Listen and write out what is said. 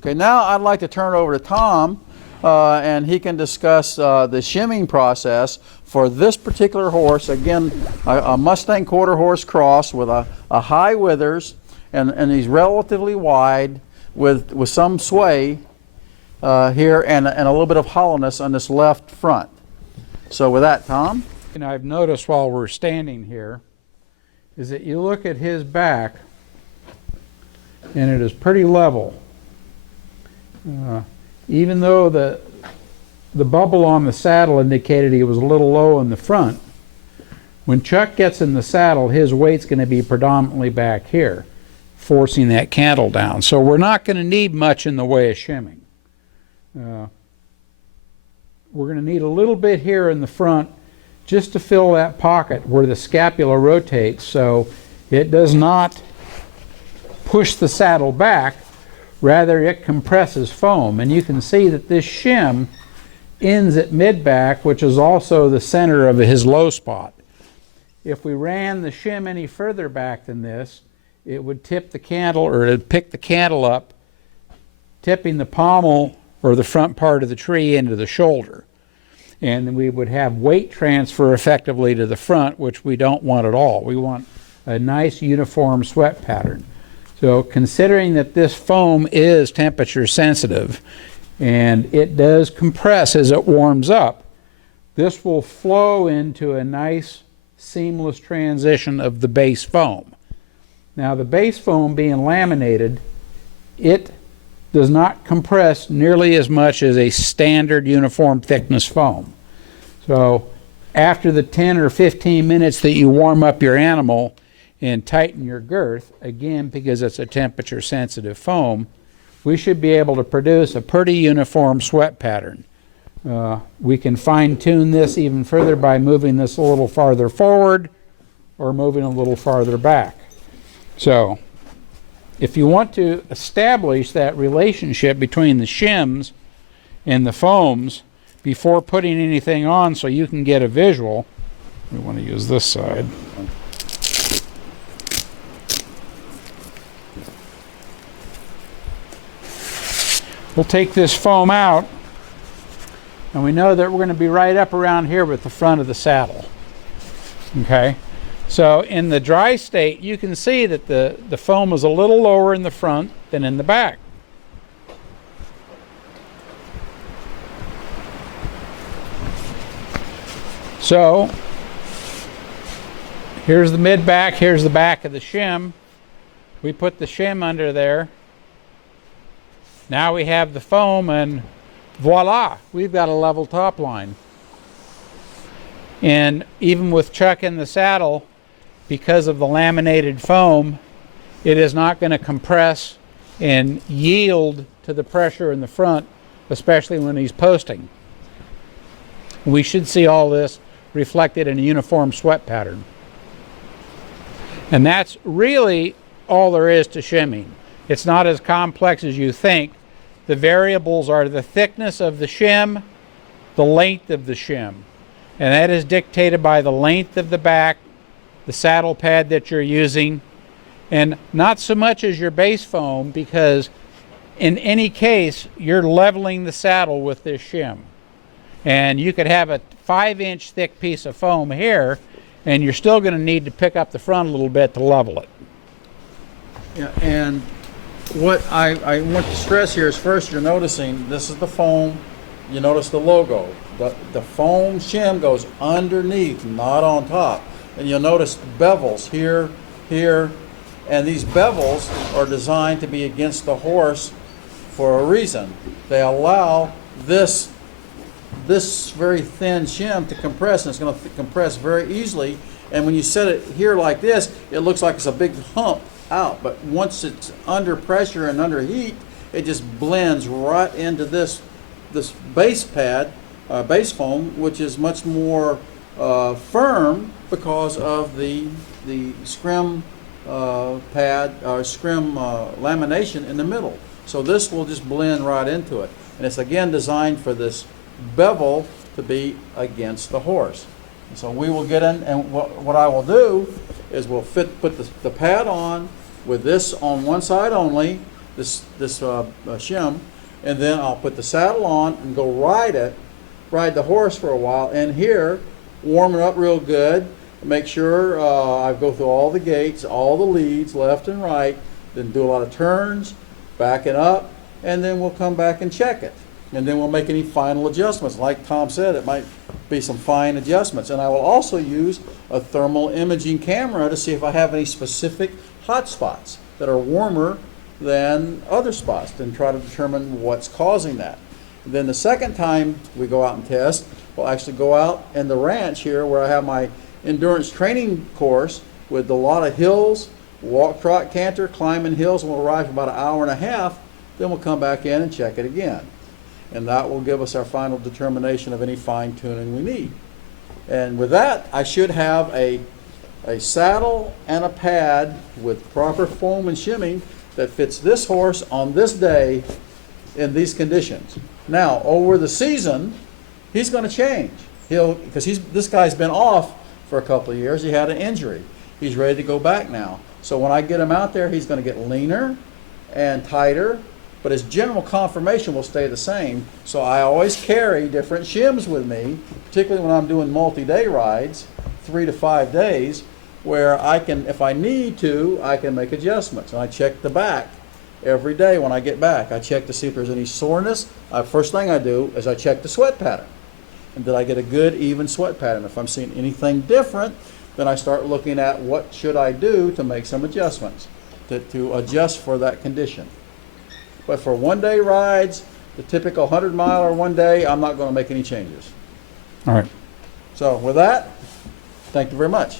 Okay, now I'd like to turn it over to Tom, and he can discuss the shimming process for this particular horse. Again, a Mustang quarter horse cross with a high withers, and he's relatively wide with some sway here and a little bit of hollowness on this left front. So with that, Tom? And I've noticed while we're standing here is that you look at his back and it is pretty level. Even though the bubble on the saddle indicated he was a little low in the front, when Chuck gets in the saddle, his weight's going to be predominantly back here, forcing that cantle down. So we're not going to need much in the way of shimming. We're going to need a little bit here in the front just to fill that pocket where the scapula rotates so it does not push the saddle back, rather it compresses foam. And you can see that this shim ends at mid-back, which is also the center of his low spot. If we ran the shim any further back than this, it would tip the cantle, or it would pick the cantle up, tipping the pommel or the front part of the tree into the shoulder. And we would have weight transfer effectively to the front, which we don't want at all. We want a nice uniform sweat pattern. So considering that this foam is temperature sensitive and it does compress as it warms up, this will flow into a nice seamless transition of the base foam. Now the base foam being laminated, it does not compress nearly as much as a standard uniform thickness foam. So after the 10 or 15 minutes that you warm up your animal and tighten your girth, again because it's a temperature sensitive foam, we should be able to produce a pretty uniform sweat pattern. We can fine tune this even further by moving this a little farther forward or moving a little farther back. So if you want to establish that relationship between the shims and the foams before putting anything on so you can get a visual, we want to use this side. We'll take this foam out, and we know that we're going to be right up around here with the front of the saddle. Okay? So in the dry state, you can see that the foam is a little lower in the front than in the back. So here's the mid-back, here's the back of the shim. We put the shim under there. Now we have the foam, and voila, we've got a level top line. And even with Chuck in the saddle, because of the laminated foam, it is not going to compress and yield to the pressure in the front, especially when he's posting. We should see all this reflected in a uniform sweat pattern. And that's really all there is to shimming. It's not as complex as you think. The variables are the thickness of the shim, the length of the shim. And that is dictated by the length of the back, the saddle pad that you're using, and not so much as your base foam, because in any case, you're leveling the saddle with this shim. And you could have a 5-inch thick piece of foam here, and you're still going to need to pick up the front a little bit to level it. Yeah, and what I want to stress here is, first, you're noticing this is the foam. You notice the logo. The foam shim goes underneath, not on top. And you'll notice bevels here, here, and these bevels are designed to be against the horse for a reason. They allow this very thin shim to compress, and it's going to compress very easily. And when you set it here like this, it looks like it's a big hump out. But once it's under pressure and under heat, it just blends right into this base pad, base foam, which is much more firm because of the scrim pad or scrim lamination in the middle. So this will just blend right into it. And it's again designed for this bevel to be against the horse. And so we will get in, and what I will do is we'll put the pad on with this on one side only, this shim, and then I'll put the saddle on and go ride the horse for a while in here, warm it up real good, make sure I go through all the gates, all the leads, left and right, then do a lot of turns, back it up, and then we'll come back and check it. And then we'll make any final adjustments. Like Tom said, it might be some fine adjustments. And I will also use a thermal imaging camera to see if I have any specific hot spots that are warmer than other spots and try to determine what's causing that. And then the second time we go out and test, we'll actually go out in the ranch here where I have my endurance training course with a lot of hills, walk, trot, canter, climbing hills, and we'll ride for about an hour and a half. Then we'll come back in and check it again. And that will give us our final determination of any fine tuning we need. And with that, I should have a saddle and a pad with proper foam and shimming that fits this horse on this day in these conditions. Now, over the season, he's going to change. Because this guy's been off for a couple of years. He had an injury. He's ready to go back now. So when I get him out there, he's going to get leaner and tighter, but his general conformation will stay the same. So I always carry different shims with me, particularly when I'm doing multi-day rides, 3 to 5 days, where I can, if I need to, I can make adjustments. And I check the back every day when I get back. I check to see if there's any soreness. First thing I do is I check the sweat pattern. And did I get a good, even sweat pattern? If I'm seeing anything different, then I start looking at what should I do to make some adjustments, to adjust for that condition. But for one-day rides, the typical 100-miler one day, I'm not going to make any changes. All right. So with that, thank you very much.